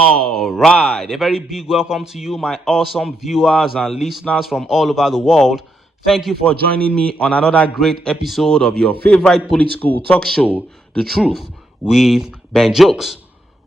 All right, a very big welcome to you, my awesome viewers and listeners from all over the world. Thank you for joining me on another great episode of your favorite political talk show, The Truth with Ben Jokes.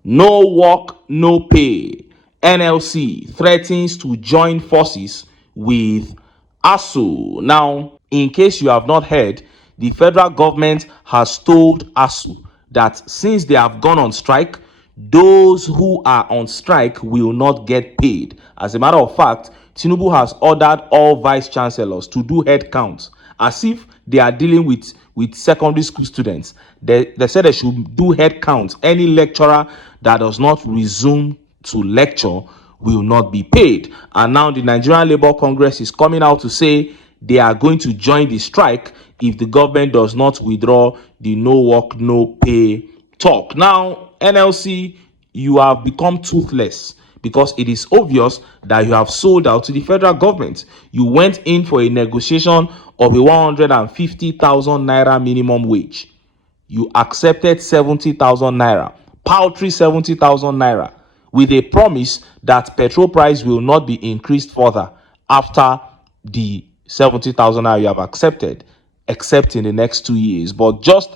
No work, no pay. NLC threatens to join forces with ASU. Now, in case you have not heard, the federal government has told ASU that since they have gone on strike, those who are on strike will not get paid. As a matter of fact, Tinubu has ordered all vice chancellors to do head counts as if they are dealing with secondary school students. They said they should do head counts. Any lecturer that does not resume to lecture will not be paid. And now the Nigerian Labour Congress is coming out to say they are going to join the strike if the government does not withdraw the no work, no pay talk. Now, NLC, you have become toothless because it is obvious that you have sold out to the federal government. You went in for a negotiation of a 150,000 naira minimum wage. You accepted 70,000 naira, paltry 70,000 naira, with a promise that petrol price will not be increased further after the 70,000 naira you have accepted, except in the next 2 years. But just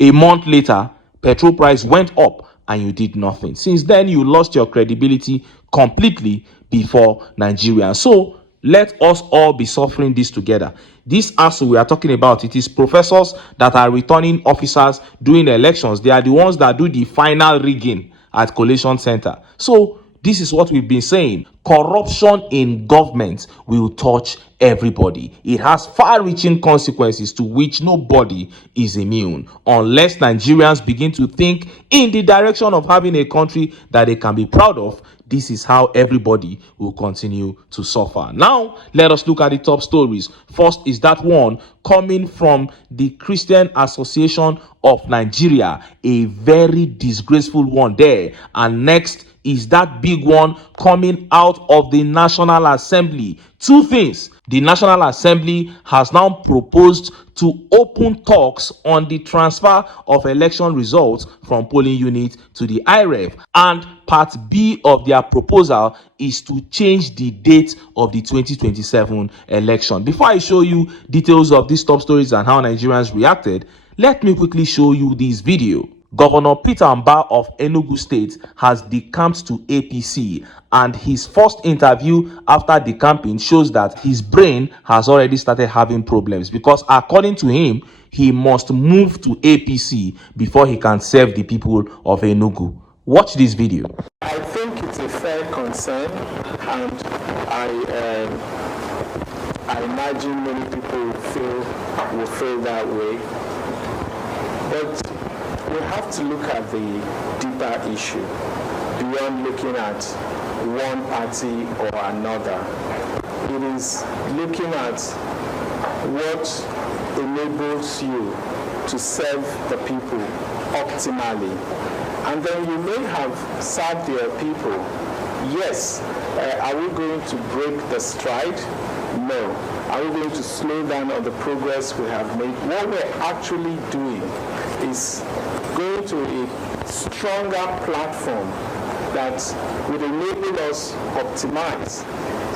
a month later, petrol price went up and you did nothing. Since then, you lost your credibility completely before Nigerians. So let us all be suffering this together. This ASU we are talking about, it is professors that are returning officers during elections. They are the ones that do the final rigging at collation center. So this is what we've been saying. Corruption in government will touch everybody. It has far-reaching consequences to which nobody is immune unless Nigerians begin to think in the direction of having a country that they can be proud of. This is how everybody will continue to suffer. Now, let us look at the top stories. First is that one coming from the Christian Association of Nigeria, a very disgraceful one there. And next is that big one coming out of the National Assembly. Two things. The National Assembly has now proposed to open talks on the transfer of election results from polling unit to the IREV. And part B of their proposal is to change the date of the 2027 election. Before I show you details of these top stories and how Nigerians reacted, let me quickly show you this video. Governor Peter Mbah of Enugu State has decamped to APC, and his first interview after decamping shows that his brain has already started having problems because according to him, he must move to APC before he can serve the people of Enugu. Watch this video. I think it's a fair concern, and I imagine many people will feel that way. But we have to look at the deeper issue beyond looking at one party or another. It is looking at what enables you to serve the people optimally. And then you may have served your people. Yes, are we going to break the stride? No. Are we going to slow down on the progress we have made? What we're actually doing is going to a stronger platform that would enable us optimize,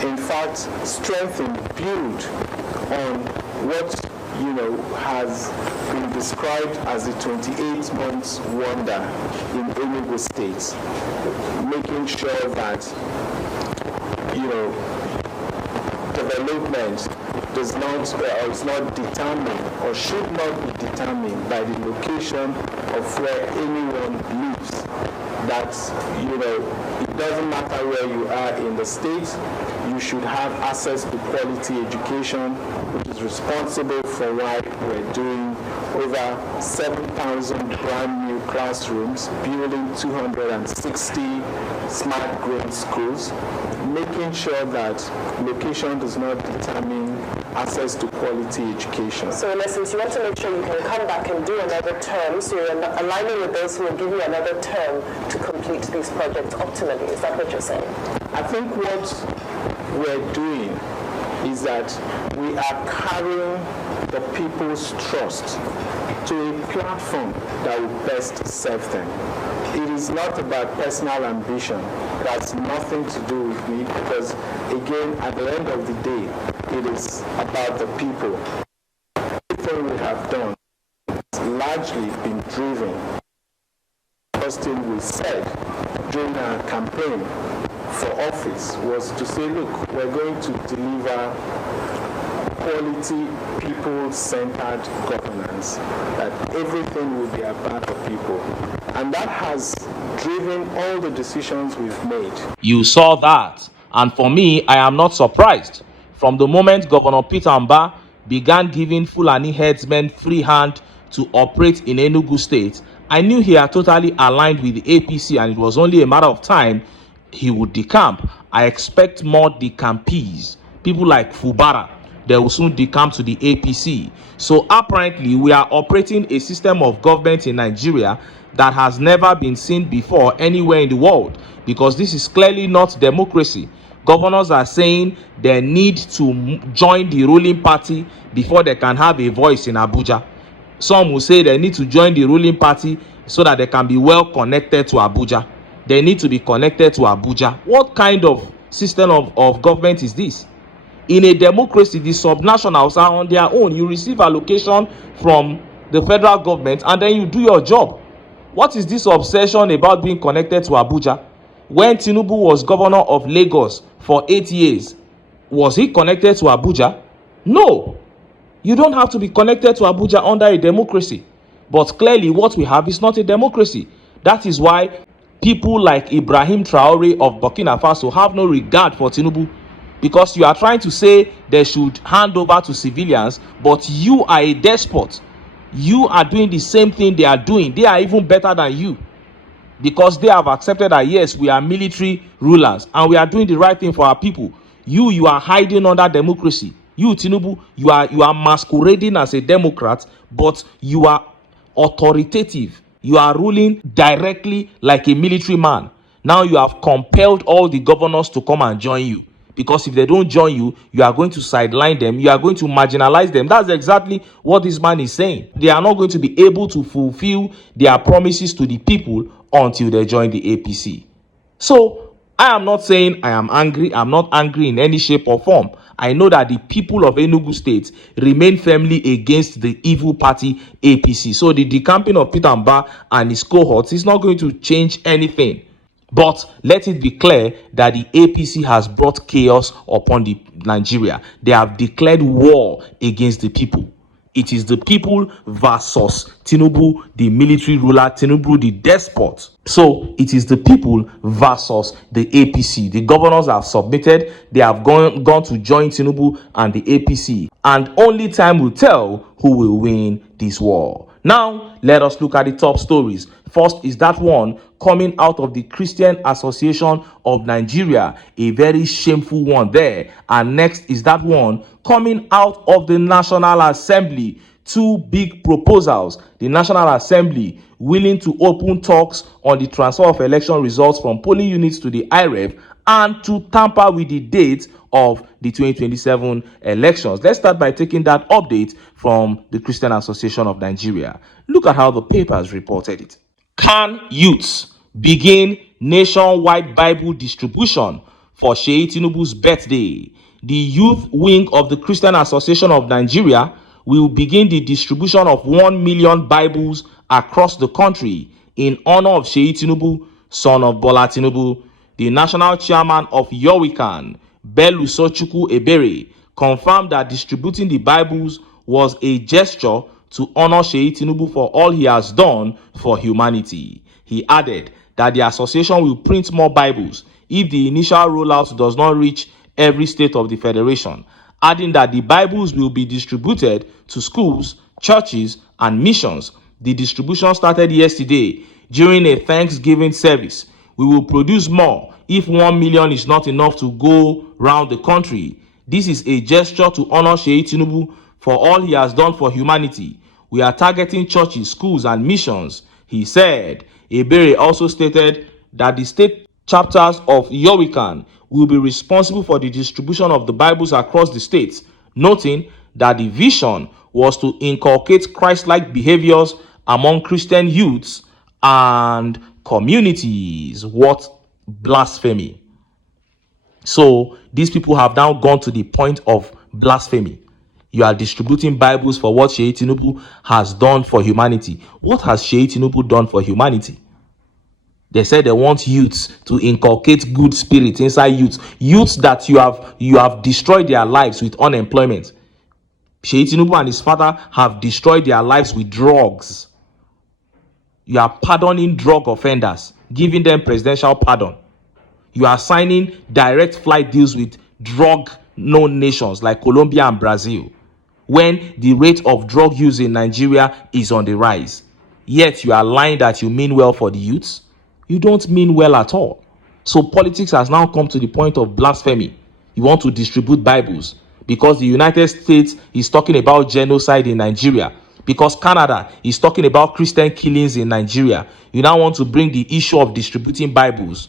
in fact, strengthen, build on what has been described as the 28 months wonder in Enugu State, making sure that development is not determined or should not be determined by the location of where anyone lives. That it doesn't matter where you are in the state, you should have access to quality education, which is responsible for why we're doing over 7,000 brand new classrooms, building 260 smart grade schools, making sure that location does not determine access to quality education. So in essence, you want to make sure you can come back and do another term, so you're aligning with those who will give you another term to complete these projects optimally. Is that what you're saying? I think what we're doing is that we are carrying the people's trust to a platform that will best serve them. It is is not about personal ambition. It has nothing to do with me because, again, at the end of the day, it is about the people. Everything we have done has largely been driven. The first thing we said during our campaign for office was to say, look, we're going to deliver quality, people-centered governance, that everything will be about the people. And that has driven all the decisions we've made. You saw that. And for me, I am not surprised. From the moment Governor Peter Mbah began giving Fulani headsmen free hand to operate in Enugu State, I knew he had totally aligned with the APC and it was only a matter of time he would decamp. I expect more decampees. People like Fubara, they will soon decamp to the APC. So apparently we are operating a system of government in Nigeria that has never been seen before anywhere in the world, because this is clearly not democracy. Governors are saying they need to join the ruling party before they can have a voice in Abuja. Some will say they need to join the ruling party so that they can be well connected to Abuja. They need to be connected to Abuja. What kind of system of government is this? In a democracy, the subnationals are on their own. You receive allocation from the federal government and then you do your job. What is this obsession about being connected to Abuja? When Tinubu was governor of Lagos for 8 years, was he connected to Abuja? No. You don't have to be connected to Abuja under a democracy. But clearly what we have is not a democracy. That is why people like Ibrahim Traore of Burkina Faso have no regard for Tinubu. Because you are trying to say they should hand over to civilians, but you are a despot. You are doing the same thing they are doing. They are even better than you. Because they have accepted that yes, we are military rulers and we are doing the right thing for our people. You are hiding under democracy. You, Tinubu, you are masquerading as a Democrat, but you are authoritative. You are ruling directly like a military man. Now you have compelled all the governors to come and join you. Because if they don't join you, you are going to sideline them. You are going to marginalize them. That's exactly what this man is saying. They are not going to be able to fulfill their promises to the people until they join the APC. So, I am not saying I am angry. I'm not angry in any shape or form. I know that the people of Enugu State remain firmly against the evil party APC. So, the decamping of Peter Mbah and his cohorts is not going to change anything. But let it be clear that the APC has brought chaos upon the Nigeria. They have declared war against the people. It is the people versus Tinubu, the military ruler, Tinubu, the despot. So it is the people versus the APC. The governors have submitted. They have gone to join Tinubu and the APC. And only time will tell who will win this war. Now, let us look at the top stories. First is that one coming out of the Christian Association of Nigeria, a very shameful one there. And next is that one coming out of the National Assembly. Two big proposals. The National Assembly willing to open talks on the transfer of election results from polling units to the IREV and to tamper with the date of the 2027 elections. Let's start by taking that update from the Christian Association of Nigeria. Look at how the papers reported it. Can youths begin nationwide Bible distribution for Sheyi Tinubu's birthday? The youth wing of the Christian Association of Nigeria will begin the distribution of 1 million Bibles across the country in honor of Sheyi Tinubu, son of Bola Tinubu. The national chairman of Yowikan, Belusochukwu Ebere, confirmed that distributing the Bibles was a gesture to honor Sheyi Tinubu for all he has done for humanity. He added that the association will print more Bibles if the initial rollout does not reach every state of the federation, adding that the Bibles will be distributed to schools, churches, and missions. The distribution started yesterday during a Thanksgiving service. We will produce more if 1 million is not enough to go round the country. This is a gesture to honor Sheyi Tinubu for all he has done for humanity. We are targeting churches, schools, and missions, he said. Ebere also stated that the state chapters of Yowikan will be responsible for the distribution of the Bibles across the states, noting that the vision was to inculcate Christ-like behaviors among Christian youths and communities. What blasphemy! So these people have now gone to the point of blasphemy. You are distributing Bibles for what Sheyi Tinubu has done for humanity. What has Sheyi Tinubu done for humanity? They said they want youths to inculcate good spirit inside youths that you have destroyed their lives with unemployment. Sheyi Tinubu and his father have destroyed their lives with drugs. You are pardoning drug offenders, giving them presidential pardon. You are signing direct flight deals with drug known nations like Colombia and Brazil, when the rate of drug use in Nigeria is on the rise. Yet you are lying that you mean well for the youths. You don't mean well at all. So politics has now come to the point of blasphemy. You want to distribute Bibles because the United States is talking about genocide in Nigeria, because Canada is talking about Christian killings in Nigeria. You now want to bring the issue of distributing Bibles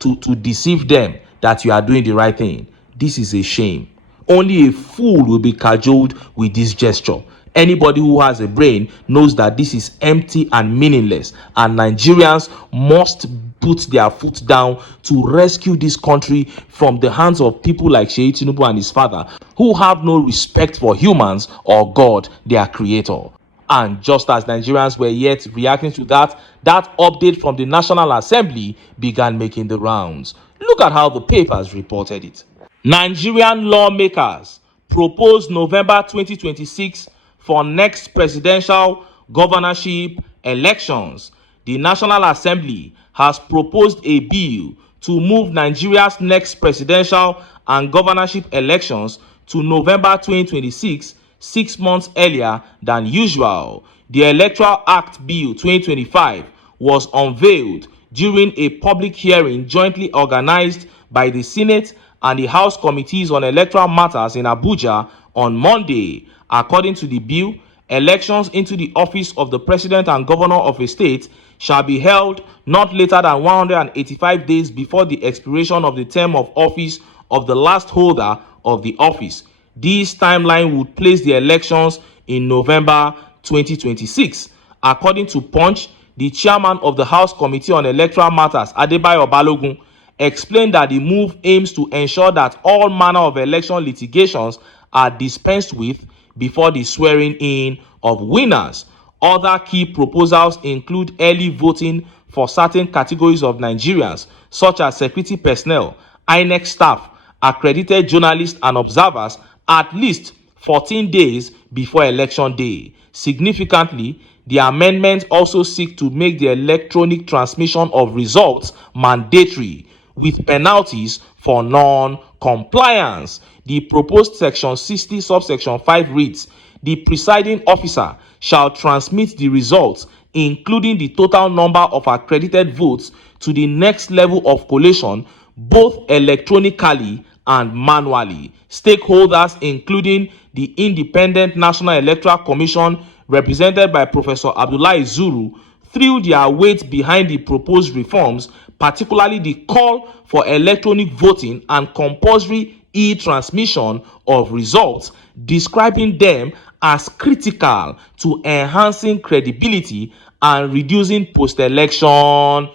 to deceive them that you are doing the right thing. This is a shame. Only a fool will be cajoled with this gesture. Anybody who has a brain knows that this is empty and meaningless, and Nigerians must put their foot down to rescue this country from the hands of people like Sheyi Tinubu and his father, who have no respect for humans or God, their creator. And just as Nigerians were yet reacting to that update from the National Assembly began making the rounds. Look at how the papers reported it. Nigerian lawmakers propose November 2026 for next presidential governorship elections. The National Assembly has proposed a bill to move Nigeria's next presidential and governorship elections to November 2026, 6 months earlier than usual. The Electoral Act Bill 2025 was unveiled during a public hearing jointly organized by the Senate and the House Committees on Electoral Matters in Abuja on Monday. According to the bill, elections into the office of the President and Governor of a state shall be held not later than 185 days before the expiration of the term of office of the last holder of the office. This timeline would place the elections in November 2026. According to Punch, the chairman of the House Committee on Electoral Matters, Adebayo Balogun, explained that the move aims to ensure that all manner of election litigations are dispensed with before the swearing in of winners. Other key proposals include early voting for certain categories of Nigerians, such as security personnel, INEC staff, accredited journalists and observers, at least 14 days before election day. Significantly, the amendments also seek to make the electronic transmission of results mandatory, with penalties for non-compliance. The proposed Section 60, subsection 5 reads, "The presiding officer shall transmit the results, including the total number of accredited votes, to the next level of collation, both electronically and manually. Stakeholders, including the Independent National Electoral Commission, represented by Professor Abdullahi Zuru, threw their weight behind the proposed reforms, particularly the call for electronic voting and compulsory e-transmission of results, describing them as critical to enhancing credibility and reducing post-election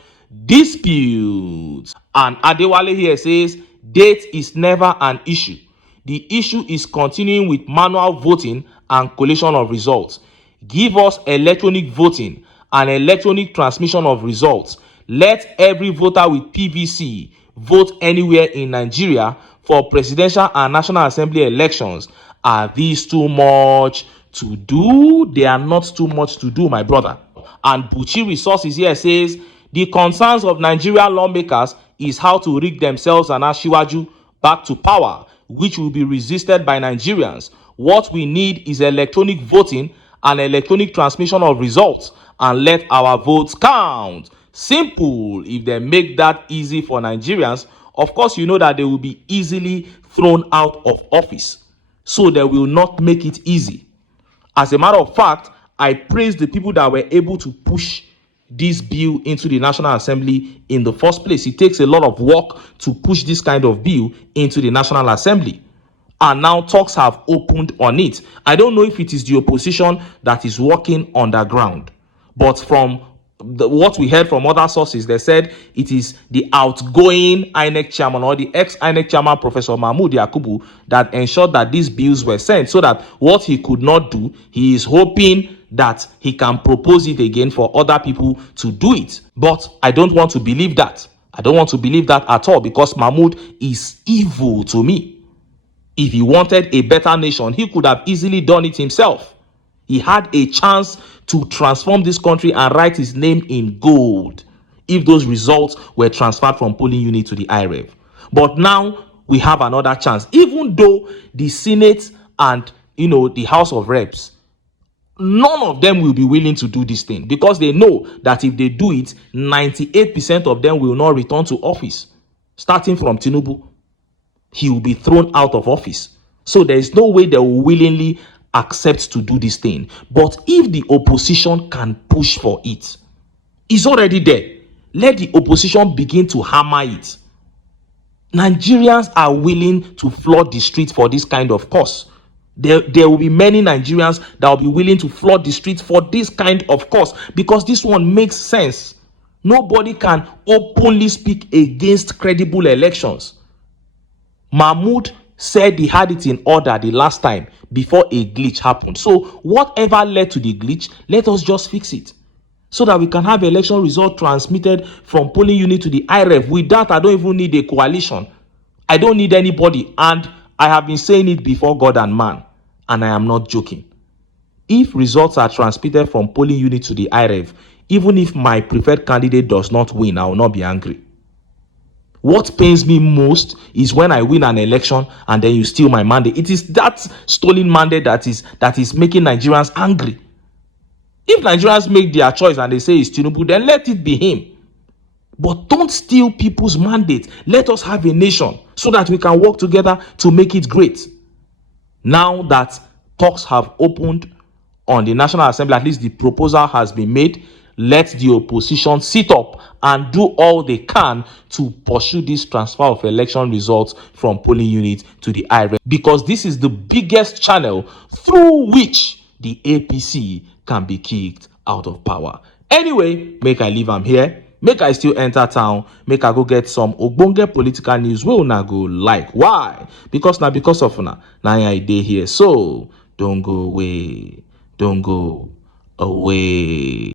disputes." And Adewale here says, date is never an issue. The issue is continuing with manual voting and collation of results. Give us electronic voting and electronic transmission of results. Let every voter with PVC vote anywhere in Nigeria for presidential and National Assembly elections. Are these too much to do? They are not too much to do, my brother. And Buchi Resources here says, the concerns of Nigerian lawmakers is how to rig themselves and Asiwaju back to power, which will be resisted by Nigerians. What we need is electronic voting and electronic transmission of results, and let our votes count. Simple. If they make that easy for Nigerians, of course you know that they will be easily thrown out of office. So they will not make it easy. As a matter of fact, I praise the people that were able to push this bill into the National Assembly in the first place. It takes a lot of work to push this kind of bill into the National Assembly. And now talks have opened on it. I don't know if it is the opposition that is working underground, but from what we heard from other sources, they said it is the outgoing INEC chairman or the ex-INEC chairman, Professor Mahmood Yakubu, that ensured that these bills were sent, so that what he could not do, he is hoping that he can propose it again for other people to do it. But I don't want to believe that. I don't want to believe that at all, because Mahmood is evil to me. If he wanted a better nation, he could have easily done it himself. He had a chance to transform this country and write his name in gold if those results were transferred from polling unit to the IREV. But now we have another chance. Even though the Senate and the House of Reps, none of them will be willing to do this thing, because they know that if they do it, 98% of them will not return to office. Starting from Tinubu, he will be thrown out of office. So there is no way they will willingly accept to do this thing. But if the opposition can push for it, it's already there. Let the opposition begin to hammer it. Nigerians are willing to flood the streets for this kind of cause. There will be many Nigerians that will be willing to flood the streets for this kind of cause, because this one makes sense. Nobody can openly speak against credible elections. Mahmood said he had it in order the last time before a glitch happened. So whatever led to the glitch, let us just fix it, so that we can have election result transmitted from polling unit to the IREV. With that, I don't even need a coalition. I don't need anybody. And I have been saying it before God and man, and I am not joking. If results are transmitted from polling unit to the IREV, even if my preferred candidate does not win, I will not be angry. What pains me most is when I win an election and then you steal my mandate. It is that stolen mandate that is making Nigerians angry. If Nigerians make their choice and they say it's Tinubu, then let it be him. But don't steal people's mandate. Let us have a nation so that we can work together to make it great. Now that talks have opened on the National Assembly, at least the proposal has been made, let the opposition sit up and do all they can to pursue this transfer of election results from polling unit to the IREV, because this is the biggest channel through which the APC can be kicked out of power. Anyway, make I leave am here. Make I still enter town. Make I go get some ogbonge political news wey una go like. Why? Because now because of una, now I dey here. So don't go away. Don't go away.